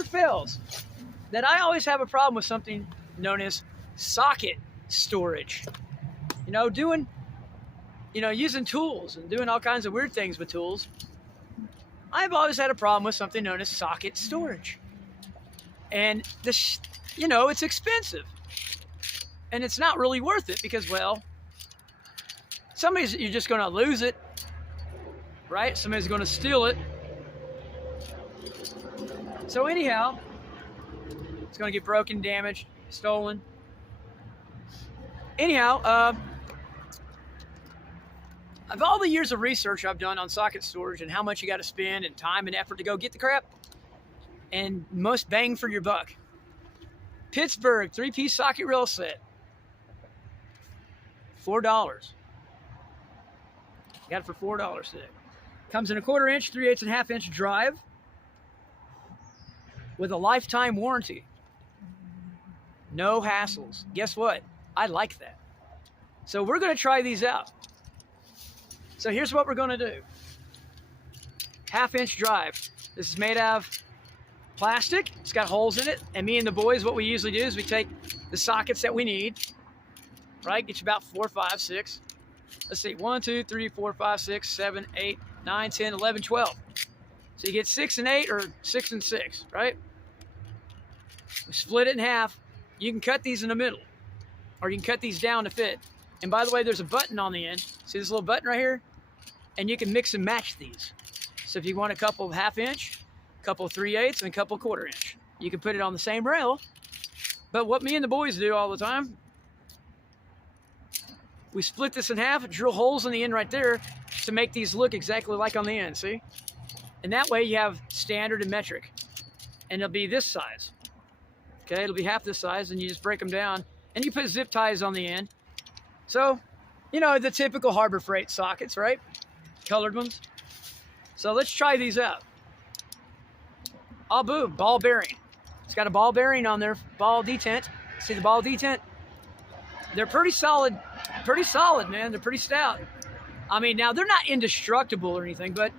never fails that I always have a problem with something known as socket storage. Using tools and doing all kinds of weird things with tools. I've always had a problem with something known as socket storage. And this, it's expensive. And it's not really worth it because, well, you're just going to lose it, right? Somebody's going to steal it. So anyhow, it's going to get broken, damaged, stolen. Anyhow, of all the years of research I've done on socket storage and how much you got to spend and time and effort to go get the crap, and most bang for your buck, Pittsburgh 3-piece socket rail set, $4. Got it for $4 today. Comes in a 1/4 inch, 3/8 and 1/2 inch drive with a lifetime warranty. No hassles. Guess what? I like that. So we're going to try these out. So here's what we're going to do. 1/2 inch drive. This is made out of plastic. It's got holes in it. And me and the boys, what we usually do is we take the sockets that we need, right? Get you about 4, 5, 6. Let's see, 1, 2, 3, 4, 5, 6, 7, 8, 9, 10, 11, 12. So you get 6 and 8 or 6 and 6, right? We split it in half. You can cut these in the middle, or you can cut these down to fit. And by the way, there's a button on the end. See this little button right here? And you can mix and match these. So if you want a couple of 1/2 inch, a couple of 3/8, and a couple of 1/4 inch, you can put it on the same rail. But what me and the boys do all the time, we split this in half, drill holes in the end right there to make these look exactly like on the end, see? And that way you have standard and metric. And it'll be this size. Okay, it'll be half this size, and you just break them down. And you put zip ties on the end. So, the typical Harbor Freight sockets, right? Colored ones. So let's try these out. Oh, boom, ball bearing. It's got a ball bearing on there, ball detent. See the ball detent? They're pretty solid, man. They're pretty stout. I mean, now they're not indestructible or anything, but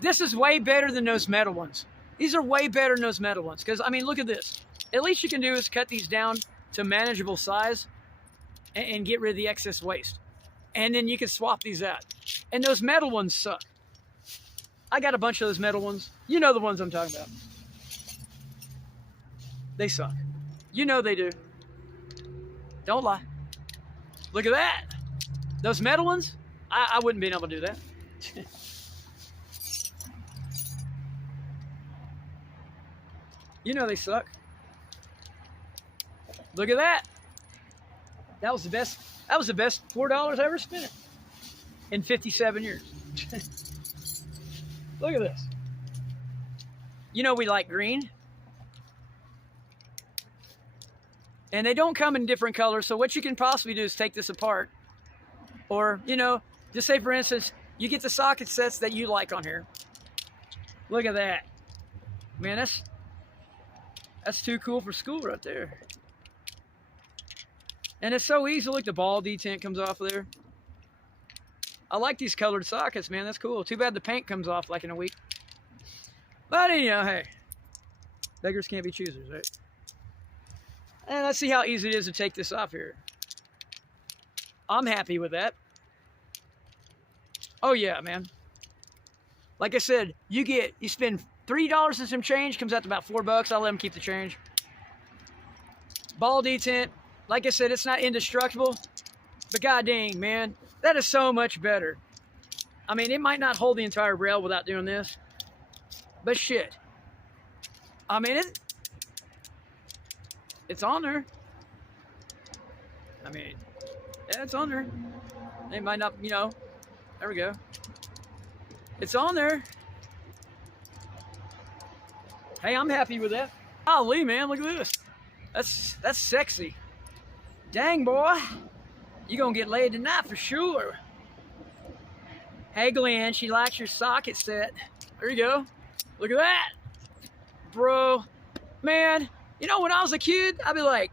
this is way better than those metal ones. These are way better than those metal ones. Because, I mean, look at this. At least you can do is cut these down to manageable size and get rid of the excess waste. And then you can swap these out. And those metal ones suck. I got a bunch of those metal ones. You know the ones I'm talking about. They suck. You know they do. Don't lie. Look at that. Those metal ones, I wouldn't be able to do that. You know they suck. Look at that. That was the best $4 I ever spent in 57 years. Look at this. You know we like green. And they don't come in different colors, so what you can possibly do is take this apart. Or, just say for instance, you get the socket sets that you like on here. Look at that. Man, that's too cool for school right there. And it's so easy. Look, the ball detent comes off of there. I like these colored sockets, man. That's cool. Too bad the paint comes off like in a week. But anyhow, hey, beggars can't be choosers, right? And let's see how easy it is to take this off here. I'm happy with that. Oh yeah, man. Like I said, you spend $3 and some change, comes out to about $4. I'll let them keep the change. Ball detent. Like I said, it's not indestructible, but god dang, man, that is so much better. I mean, it might not hold the entire rail without doing this, but shit. I mean, it's on there. I mean, yeah, it's on there. They might not, there we go. It's on there. Hey, I'm happy with that. Golly, man, look at this. That's sexy. Dang, boy. You're going to get laid tonight for sure. Hey, Glenn, she likes your socket set. There you go. Look at that. Bro, man, when I was a kid, I'd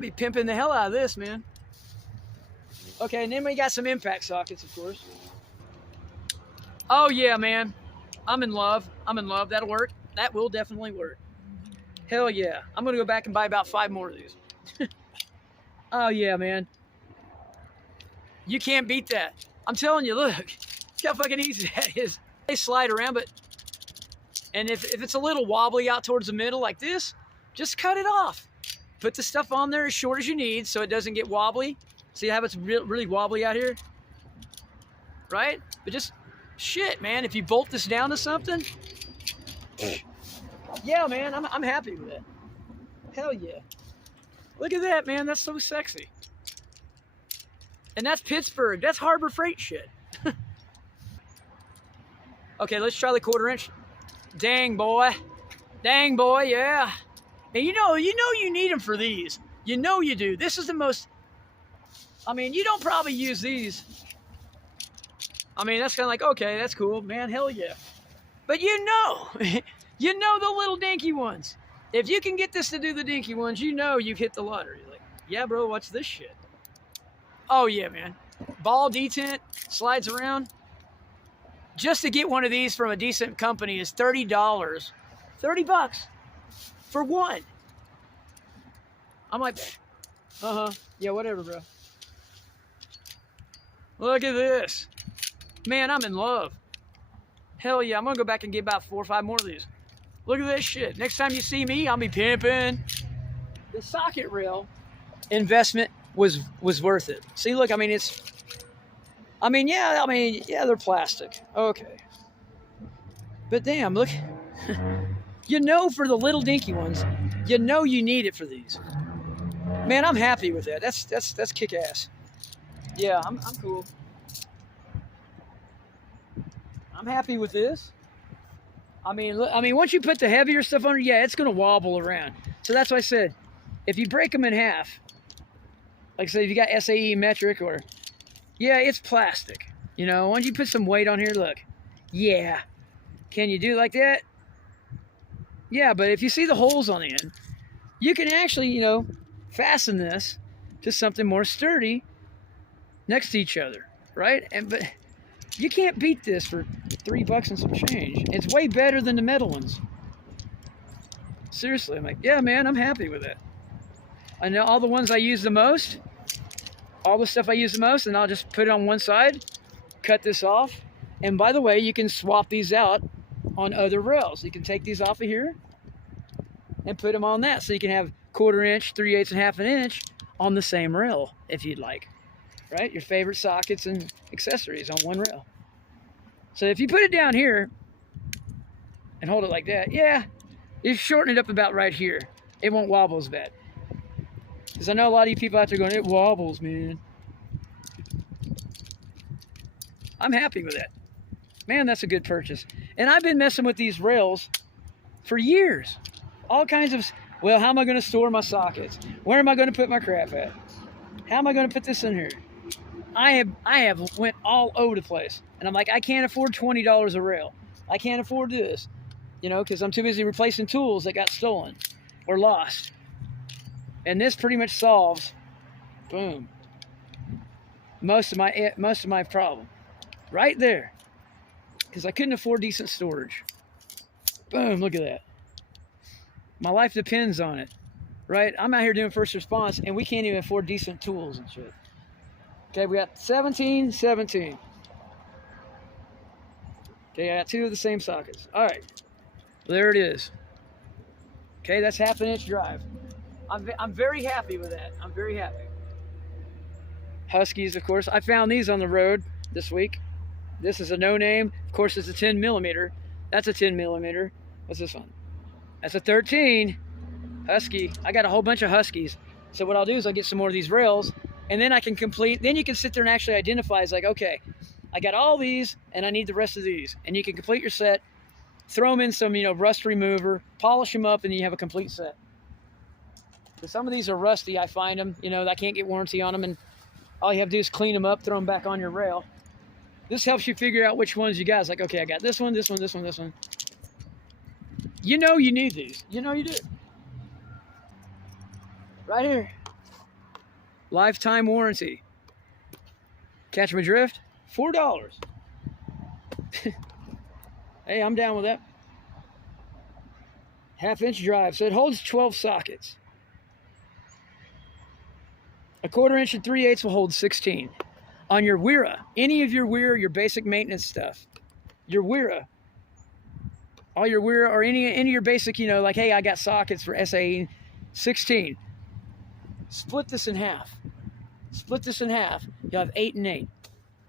be pimping the hell out of this, man. Okay, and then we got some impact sockets, of course. Oh, yeah, man. I'm in love. That'll work. that will definitely work. Hell yeah. I'm going to go back and buy about 5 more of these. Oh yeah, man. You can't beat that. I'm telling you, look how fucking easy that is. They slide around, and if it's a little wobbly out towards the middle like this, just cut it off. Put the stuff on there as short as you need so it doesn't get wobbly. See how it's really wobbly out here? Right? But just, shit, man, if you bolt this down to something, yeah, man, I'm happy with it. Hell yeah. Look at that, man. That's so sexy. And that's Pittsburgh. That's Harbor Freight shit. Okay, let's try the 1/4 inch. Dang, boy. Dang, boy, yeah. And you know you need them for these. You know you do. This is the most, I mean, you don't probably use these. I mean, that's kind of like, okay, that's cool, man, hell yeah. But you know, you know the little dinky ones. If you can get this to do the dinky ones, you know you've hit the lottery. Like, yeah, bro, watch this shit. Oh, yeah, man. Ball detent, slides around. Just to get one of these from a decent company is $30. $30 for one. I'm like, yeah, whatever, bro. Look at this. Man, I'm in love. Hell yeah, I'm gonna go back and get about 4 or 5 more of these. Look at this shit. Next time you see me, I'll be pimping. The socket rail investment was worth it. See, look, I mean, yeah, they're plastic. Okay. But damn, look. You know, for the little dinky ones, you know you need it for these. Man, I'm happy with that. That's kick ass. Yeah, I'm cool. I'm happy with this. I mean, once you put the heavier stuff on, yeah, it's gonna wobble around. So that's why I said, if you break them in half, like say if you got SAE metric or, yeah, it's plastic. You know, once you put some weight on here, look, yeah. Can you do it like that? Yeah, but if you see the holes on the end, you can actually, you know, fasten this to something more sturdy next to each other, right? But you can't beat this for $3 and some change. It's way better than the metal ones. Seriously, I'm like, yeah, man, I'm happy with it. I know all the ones I use the most, all the stuff I use the most, and I'll just put it on one side, cut this off, and by the way, you can swap these out on other rails. You can take these off of here and put them on that, so you can have 1/4 inch, 3/8 and 1/2 inch on the same rail if you'd like, right? Your favorite sockets and accessories on one rail. So if you put it down here and hold it like that, yeah, you shorten it up about right here. It won't wobble as bad. Because I know a lot of you people out there going, it wobbles, man. I'm happy with that. Man, that's a good purchase. And I've been messing with these rails for years. All kinds of, well, how am I going to store my sockets? Where am I going to put my crap at? How am I going to put this in here? I have went all over the place. And I'm like, I can't afford $20 a rail. I can't afford this. You know, because I'm too busy replacing tools that got stolen or lost. And this pretty much solves, boom, most of my problem. Right there. Because I couldn't afford decent storage. Boom, look at that. My life depends on it. Right? I'm out here doing first response and we can't even afford decent tools and shit. Okay, we got 17, 17. Okay, I got 2 of the same sockets. Alright. There it is. Okay, that's 1/2 inch drive. I'm very happy with that. I'm very happy. Huskies, of course. I found these on the road this week. This is a no-name. Of course, it's a 10 millimeter. That's a 10 millimeter. What's this one? That's a 13 Husky. I got a whole bunch of Huskies. So what I'll do is I'll get some more of these rails, and then I can complete. Then you can sit there and actually identify. It's like, okay, I got all these, and I need the rest of these. And you can complete your set. Throw them in some, you know, rust remover, polish them up, and then you have a complete set. But some of these are rusty. I find them, you know, I can't get warranty on them, and all you have to do is clean them up, throw them back on your rail. This helps you figure out which ones you got. It's like, okay, I got this one, this one, this one, this one. You know you need these. You know you do. Right here. Lifetime warranty. Catch my drift? $4. Hey, I'm down with that. 1/2-inch drive. So it holds 12 sockets. A 1/4 and 3/8 will hold 16. On your Wera, any of your Wera, your basic maintenance stuff, your Wera, all your Wera, or any of your basic, like, hey, I got sockets for SAE 16. Split this in half. Split this in half. You'll have 8 and 8.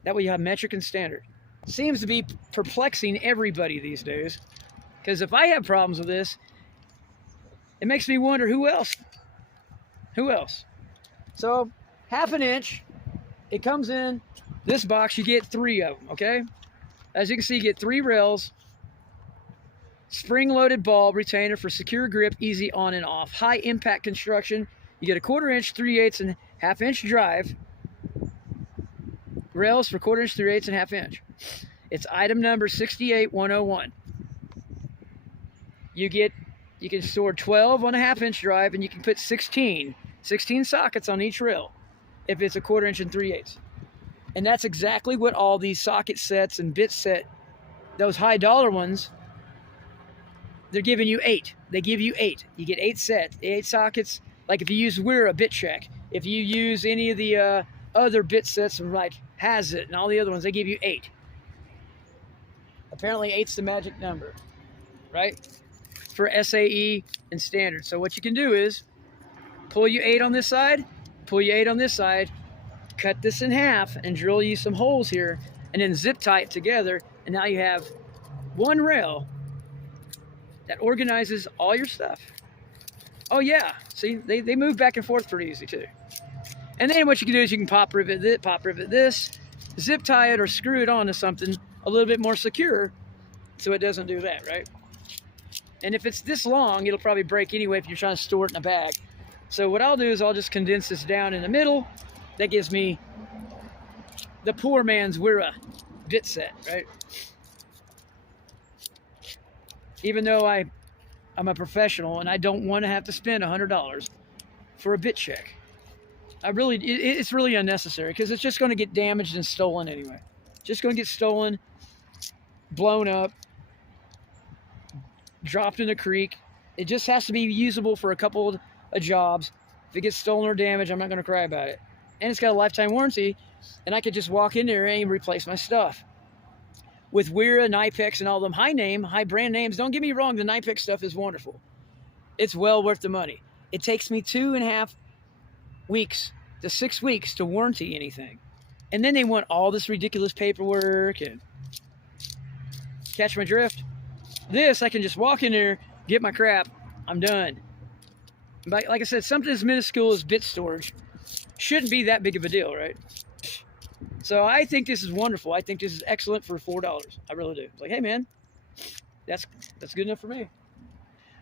That way you have metric and standard. Seems to be perplexing everybody these days. Because if I have problems with this, it makes me wonder who else. Who else? So 1/2 inch, it comes in this box. You get 3 of them, okay? As you can see, you get 3 rails, spring-loaded bulb retainer for secure grip, easy on and off, high impact construction. You get a 1/4 inch, 3/8, and 1/2 inch drive. Rails for 1/4 inch, 3/8, and 1/2 inch. It's item number 68101. You can store 12 on a 1/2 inch drive, and you can put 16 sockets on each rail if it's a 1/4 inch and 3/8. And that's exactly what all these socket sets and bit set, those high dollar ones, they're giving you 8. They give you 8. You get 8 sets, 8 sockets. Like if you use Wera BitCheck, if you use any of the other bit sets from like Hazit and all the other ones, they give you 8. Apparently 8's the magic number, right? For SAE and standard. So what you can do is pull you 8 on this side, pull you 8 on this side, cut this in half and drill you some holes here, and then zip tie it together, and now you have one rail that organizes all your stuff. Oh yeah, see, they move back and forth pretty easy too. And then what you can do is you can pop rivet this, zip tie it or screw it onto something a little bit more secure so it doesn't do that, right? And if it's this long, it'll probably break anyway if you're trying to store it in a bag. So what I'll do is I'll just condense this down in the middle. That gives me the poor man's Wera bit set, right? Even though I'm a professional and I don't want to have to spend $100 for a BitCheck. It's really unnecessary because it's just going to get damaged and stolen anyway. Just going to get stolen, blown up, dropped in a creek. It just has to be usable for a couple of jobs. If it gets stolen or damaged, I'm not going to cry about it. And it's got a lifetime warranty, and I could just walk in there and replace my stuff. With Wera, Knipex, and all them high brand names, don't get me wrong, the Knipex stuff is wonderful. It's well worth the money. It takes me 2.5 weeks to 6 weeks to warranty anything. And then they want all this ridiculous paperwork and catch my drift. This, I can just walk in there, get my crap, I'm done. But like I said, something as minuscule as bit storage shouldn't be that big of a deal, right? So I think this is wonderful. I think this is excellent for $4. I really do. It's like, hey man, that's good enough for me.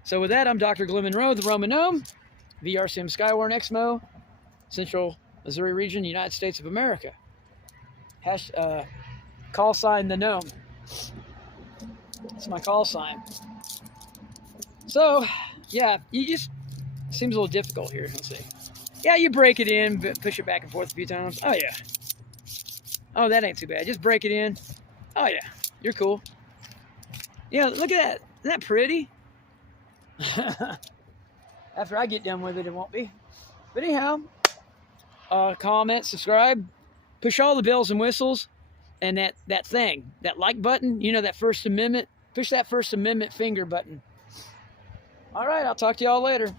So with that, I'm Dr. Glenn Monroe, the Roman Gnome, VRCM Skywarn Exmo, Central Missouri region, United States of America. Call sign the Gnome. That's my call sign. So, yeah, seems a little difficult here. Let's see. Yeah, you break it in, push it back and forth a few times. Oh, yeah. Oh, that ain't too bad. Just break it in. Oh, yeah. You're cool. Yeah, look at that. Isn't that pretty? After I get done with it, it won't be. But anyhow, comment, subscribe, push all the bells and whistles, and that thing, that like button, that First Amendment, push that First Amendment finger button. All right, I'll talk to y'all later.